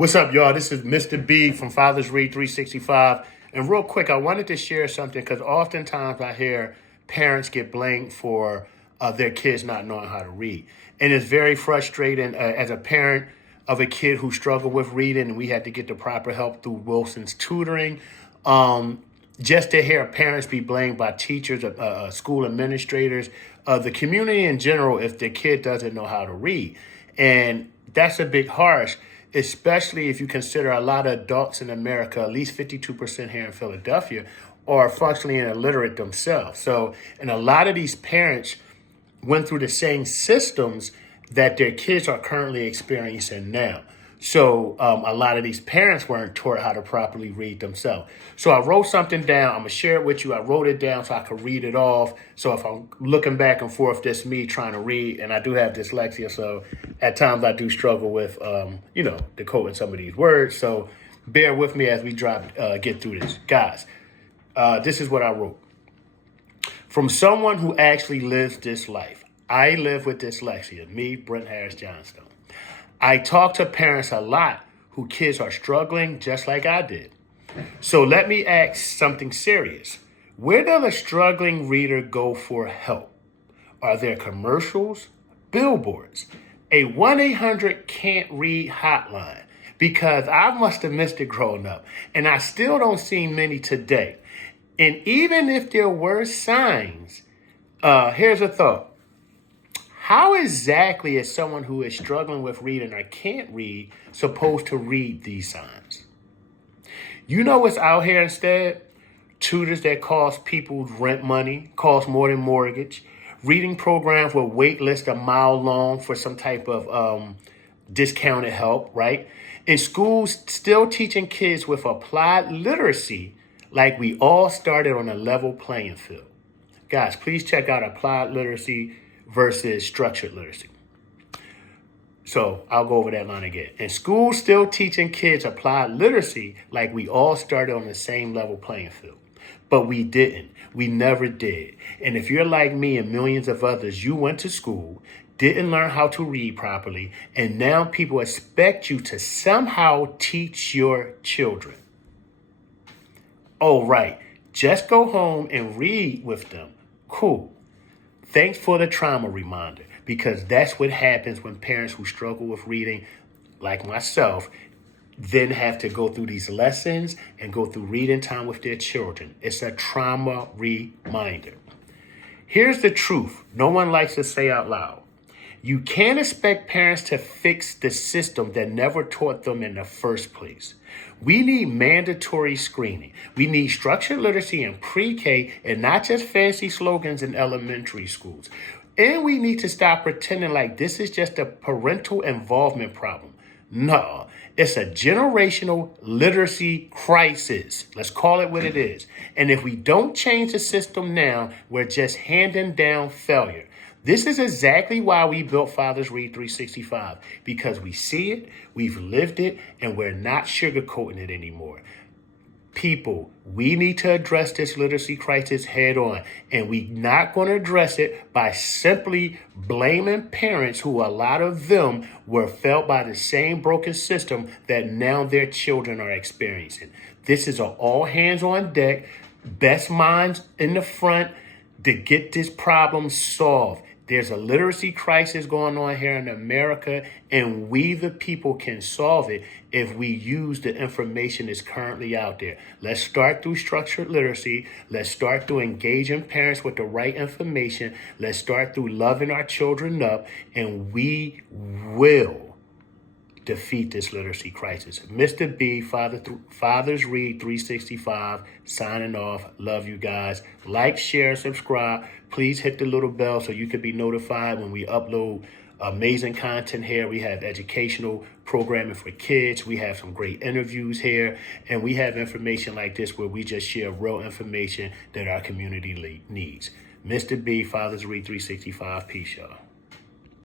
What's up, y'all? This is Mr. B from Fathers Read 365. And real quick, I wanted to share something because oftentimes I hear parents get blamed for their kids not knowing how to read. And it's very frustrating as a parent of a kid who struggled with reading and we had to get the proper help through Wilson's tutoring. Just to hear parents be blamed by teachers, school administrators, the community in general if their kid doesn't know how to read. And that's a bit harsh, especially if you consider a lot of adults in America, at least 52% here in Philadelphia, are functionally illiterate themselves. So, and a lot of these parents went through the same systems that their kids are currently experiencing now. So a lot of these parents weren't taught how to properly read themselves. So I wrote something down. I'm going to share it with you. I wrote it down so I could read it off. So if I'm looking back and forth, that's me trying to read. And I do have dyslexia. So at times I do struggle with, decoding some of these words. So bear with me as we get through this. Guys, this is what I wrote. From someone who actually lives this life. I live with dyslexia. Me, Brent Harris Johnstone. I talk to parents a lot whose kids are struggling just like I did. So let me ask something serious. Where does a struggling reader go for help? Are there commercials, billboards, a 1-800-CAN'T-READ hotline? Because I must have missed it growing up, and I still don't see many today. And even if there were signs, here's a thought. How exactly is someone who is struggling with reading or can't read supposed to read these signs? You know what's out here instead? Tutors that cost people rent money, cost more than mortgage, reading programs with wait lists a mile long for some type of discounted help, right? In schools, still teaching kids with applied literacy like we all started on a level playing field. Guys, please check out applied literacy versus structured literacy. So I'll go over that line again. In school, still teaching kids applied literacy like we all started on the same level playing field. But we didn't. We never did. And if you're like me and millions of others, you went to school, didn't learn how to read properly, and now people expect you to somehow teach your children. Oh, right. Just go home and read with them. Cool. Thanks for the trauma reminder, because that's what happens when parents who struggle with reading, like myself, then have to go through these lessons and go through reading time with their children. It's a trauma reminder. Here's the truth no one likes to say out loud. You can't expect parents to fix the system that never taught them in the first place. We need mandatory screening. We need structured literacy in pre-K and not just fancy slogans in elementary schools. And we need to stop pretending like this is just a parental involvement problem. No, it's a generational literacy crisis. Let's call it what it is. And if we don't change the system now, we're just handing down failure. This is exactly why we built Fathers Read 365, because we see it, we've lived it, and we're not sugarcoating it anymore. People, we need to address this literacy crisis head on, and we're not going to address it by simply blaming parents who a lot of them were felt by the same broken system that now their children are experiencing. This is an all hands on deck, best minds in the front to get this problem solved. There's a literacy crisis going on here in America, and we, the people, can solve it if we use the information that's currently out there. Let's start through structured literacy. Let's start through engaging parents with the right information. Let's start through loving our children up, and we will defeat this literacy crisis. Mr. B, Fathers Read 365, signing off. Love you guys. Like, share, subscribe. Please hit the little bell so you can be notified when we upload amazing content here. We have educational programming for kids. We have some great interviews here. And we have information like this where we just share real information that our community needs. Mr. B, Fathers Read 365. Peace, y'all.